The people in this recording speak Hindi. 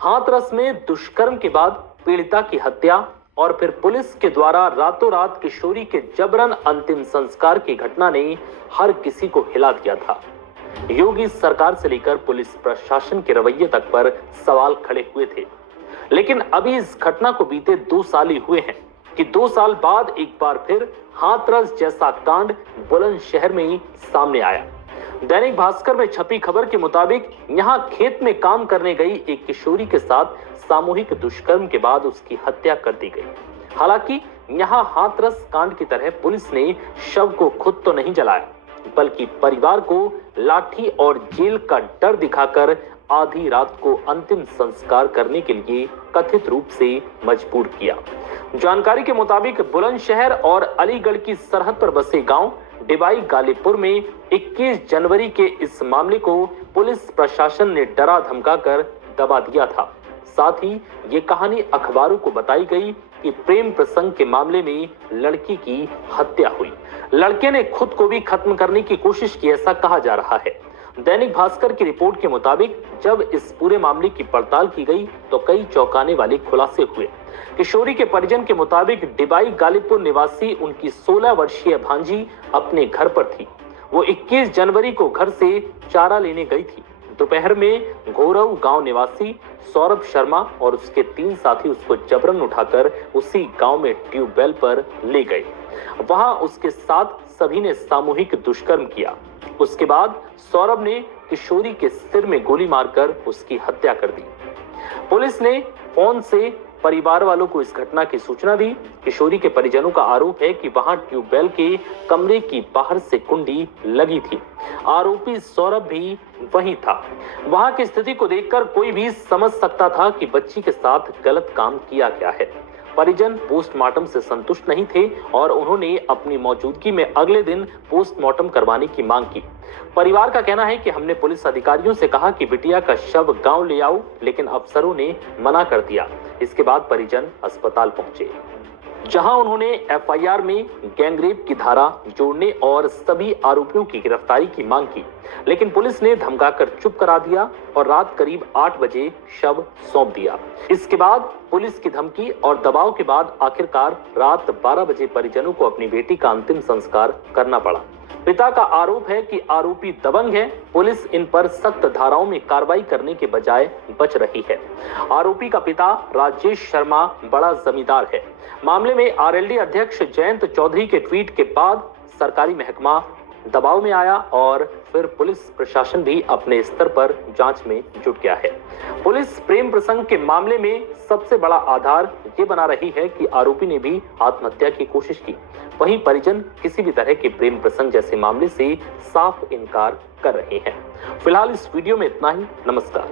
हाथरस में दुष्कर्म के बाद पीड़िता की हत्या और फिर पुलिस के द्वारा रातों रात किशोरी के जबरन अंतिम संस्कार की घटना ने हर किसी को हिला दिया था। योगी सरकार से लेकर पुलिस प्रशासन के रवैये तक पर सवाल खड़े हुए थे। लेकिन अभी इस घटना को बीते 2 साल ही हुए हैं कि 2 साल बाद एक बार फिर हाथरस जैसा कांड बुलंदशहर में ही सामने आया। दैनिक भास्कर में छपी खबर के मुताबिक यहां खेत में काम करने गई एक किशोरी के साथ सामूहिक दुष्कर्म के बाद उसकी हत्या कर दी गई। हालांकि यहां हाथरस कांड की तरह पुलिस ने शव को खुद तो नहीं जलाया, बल्कि परिवार को लाठी और जेल का डर दिखाकर आधी रात को अंतिम संस्कार करने के लिए कथित रूप से मजबूर किया। जानकारी के मुताबिक बुलंदशहर और अलीगढ़ की सरहद पर बसे गांव डिबाई गालीपुर में 21 जनवरी के इस मामले को पुलिस प्रशासन ने डरा धमकाकर दबा दिया था। साथ ही ये कहानी अखबारों को बताई गई कि प्रेम प्रसंग के मामले में लड़की की हत्या हुई। लड़के ने खुद को भी खत्म करने की कोशिश की, ऐसा कहा जा रहा है। दैनिक भास्कर की रिपोर्ट के मुताबिक जब इस पूरे मामले की पड़ताल की गई तो कई चौंकाने वाले खुलासे हुए। किशोरी के परिजन के मुताबिक डिबाई गालीपुर निवासी उनकी 16 वर्षीय भांजी अपने घर पर थी। वो 21 जनवरी को घर से चारा लेने गई थी। दोपहर में घोरऊ गांव निवासी सौरभ शर्मा और उसके 3 साथी उसको जबरन उठाकर उसी गांव में ट्यूबवेल पर ले गए। वहां उसके साथ सभी ने सामूहिक दुष्कर्म किया। उसके बाद सौरभ ने किशोरी के सिर में गोली मारकर उसकी हत्या कर दी। पुलिस ने फोन से परिवार वालों को इस घटना की सूचना दी। किशोरी के परिजनों का आरोप है कि वहां ट्यूबवेल के कमरे की बाहर से कुंडी लगी थी। आरोपी सौरभ भी वहीं था। वहां की स्थिति को देखकर कोई भी समझ सकता था कि बच्ची के साथ गलत काम किया गया है। परिजन पोस्टमार्टम से संतुष्ट नहीं थे और उन्होंने अपनी मौजूदगी में अगले दिन पोस्टमार्टम करवाने की मांग की। परिवार का कहना है कि हमने पुलिस अधिकारियों से कहा कि बिटिया का शव गांव ले आओ, लेकिन अफसरों ने मना कर दिया। इसके बाद परिजन अस्पताल पहुंचे, जहां उन्होंने एफआईआर में गैंगरेप की धारा जोड़ने और सभी आरोपियों की गिरफ्तारी की मांग की, लेकिन पुलिस ने धमकाकर चुप करा दिया और रात करीब 8 बजे शव सौंप दिया। इसके बाद पुलिस की धमकी और दबाव के बाद आखिरकार रात 12 बजे परिजनों को अपनी बेटी का अंतिम संस्कार करना पड़ा। पिता का आरोप है कि आरोपी दबंग है। पुलिस इन पर सख्त धाराओं में कार्रवाई करने के बजाय बच रही है। आरोपी का पिता राजेश शर्मा बड़ा जमींदार है। मामले में आरएलडी अध्यक्ष जयंत चौधरी के ट्वीट के बाद सरकारी महकमा दबाव में आया और फिर पुलिस प्रशासन भी अपने स्तर पर जांच में जुट गया है। पुलिस प्रेम प्रसंग के मामले में सबसे बड़ा आधार ये बना रही है कि आरोपी ने भी आत्महत्या की कोशिश की। वहीं परिजन किसी भी तरह के प्रेम प्रसंग जैसे मामले से साफ इनकार कर रहे हैं। फिलहाल इस वीडियो में इतना ही। नमस्कार।